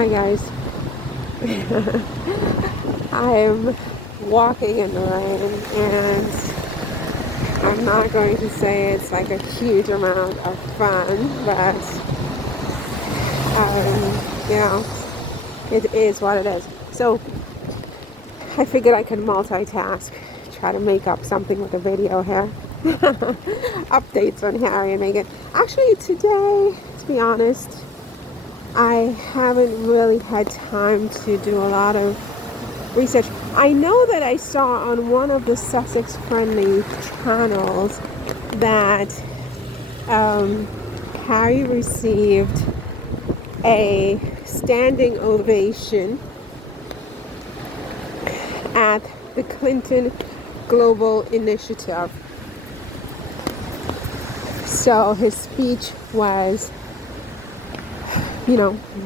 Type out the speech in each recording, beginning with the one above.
Hi guys. I'm walking in the rain and I'm not going to say it's like a huge amount of fun, but you know, it is what it is. So I figured I could multitask, try to make up something with a video here. Updates on Harry and Meghan. Actually today, to be honest, I haven't really had time to do a lot of research. I know that I saw on one of the Sussex Friendly channels that Harry received a standing ovation at the Clinton Global Initiative. So his speech was,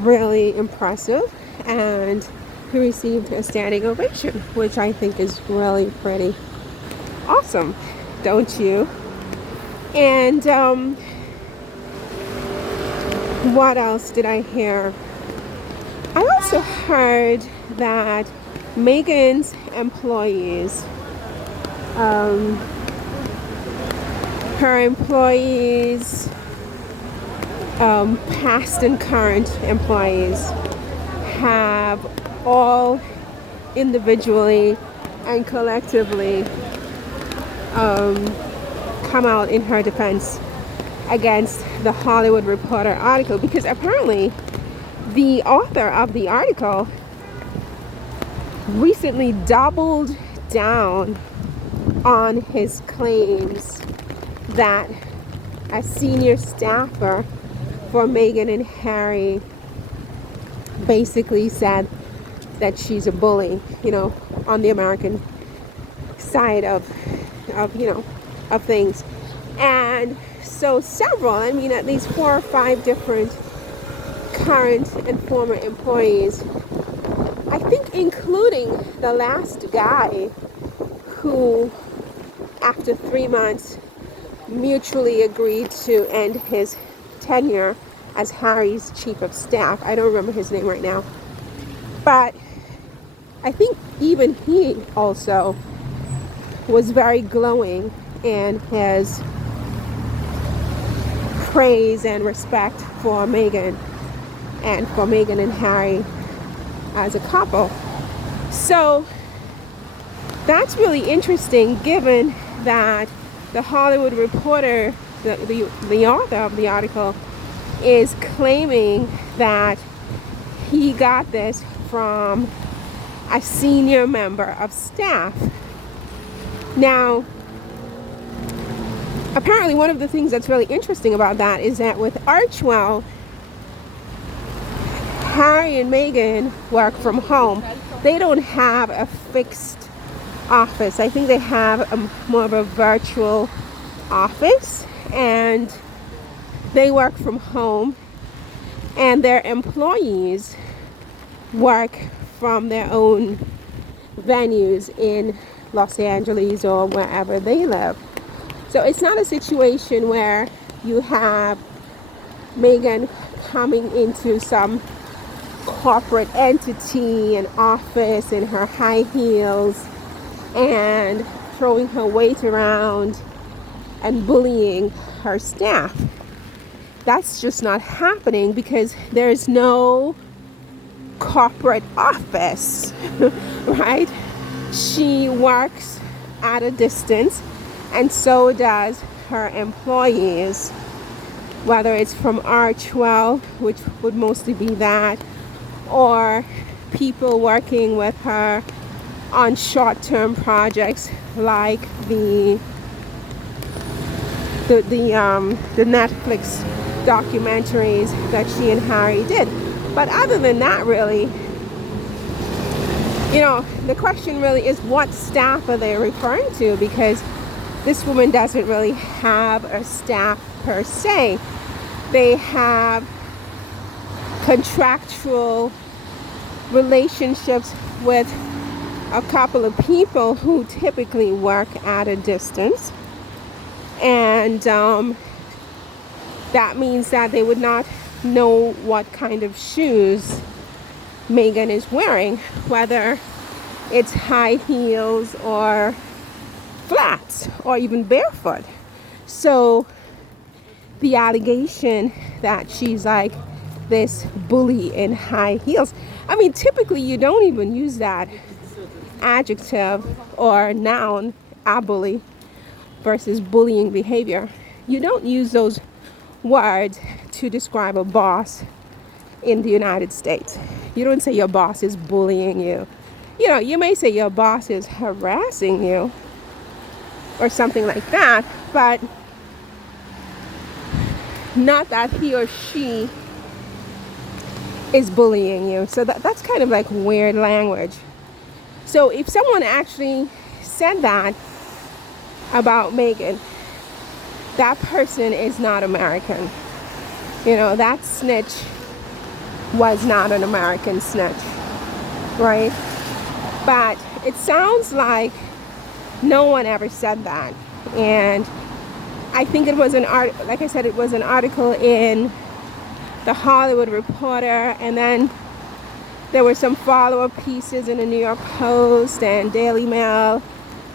really impressive, and he received a standing ovation, which I think is really pretty awesome, don't you? And what else did I hear? I also heard that Meghan's employees, her employees, past and current employees, have all individually and collectively come out in her defense against the Hollywood Reporter article, because apparently the author of the article recently doubled down on his claims that a senior staffer for Meghan and Harry basically said that she's a bully, on the American side of things. And so several, at least 4 or 5 different current and former employees, I think including the last guy who, after 3 months, mutually agreed to end his tenure as Harry's chief of staff. I don't remember his name right now. But I think even he also was very glowing in his praise and respect for Meghan and for Meghan and Harry as a couple. So that's really interesting, given that the Hollywood Reporter, the author of the article, is claiming that he got this from a senior member of staff. Now, apparently one of the things that's really interesting about that is that with Archewell, Harry and Meghan work from home. They don't have a fixed office. I think they have more of a virtual office, and they work from home, and their employees work from their own venues in Los Angeles or wherever they live. So it's not a situation where you have Meghan coming into some corporate entity and office in her high heels and throwing her weight around and bullying her staff. That's just not happening because there's no corporate office, right? She works at a distance, and so does her employees, whether it's from Archewell, which would mostly be that, or people working with her on short-term projects like the Netflix documentaries that she and Harry did. But other than that, really, the question really is, what staff are they referring to? Because this woman doesn't really have a staff per se. They have contractual relationships with a couple of people who typically work at a distance, and that means that they would not know what kind of shoes Meghan is wearing, whether it's high heels or flats or even barefoot. So the allegation that she's like this bully in high heels, I mean, typically you don't even use that adjective or noun, a bully, versus bullying behavior. You don't use those words to describe a boss in the United States. You don't say your boss is bullying you. You know, you may say your boss is harassing you or something like that, but not that he or she is bullying you. So that's kind of like weird language. So if someone actually said that about Meghan, that person is not American. You know, that snitch was not an American snitch, right? But it sounds like no one ever said that. And I think it was like I said, it was an article in the Hollywood Reporter, and then there were some follow-up pieces in the New York Post and Daily Mail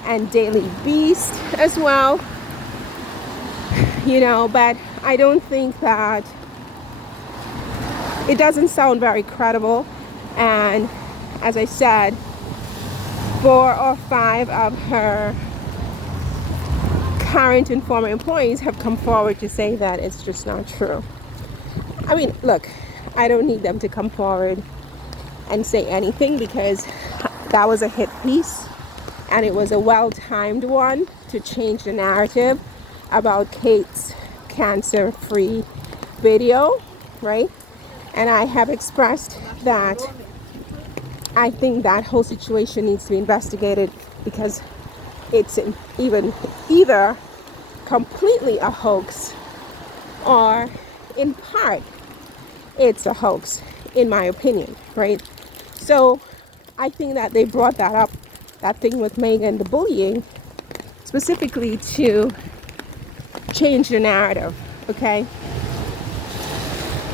and Daily Beast as well. You know, but I don't think that, it doesn't sound very credible. And as I said, 4 or 5 of her current and former employees have come forward to say that it's just not true. I mean, look, I don't need them to come forward and say anything, because that was a hit piece and it was a well-timed one to change the narrative about Kate's cancer-free video, right? And I have expressed that I think that whole situation needs to be investigated, because it's either completely a hoax or in part it's a hoax, in my opinion, right? So I think that they brought that up, that thing with Meghan, the bullying, specifically to change the narrative, okay?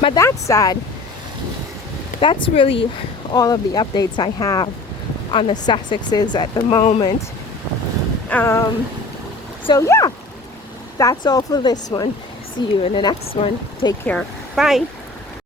But that said, that's really all of the updates I have on the Sussexes at the moment. So yeah, that's all for this one. See you in the next one. Take care. Bye.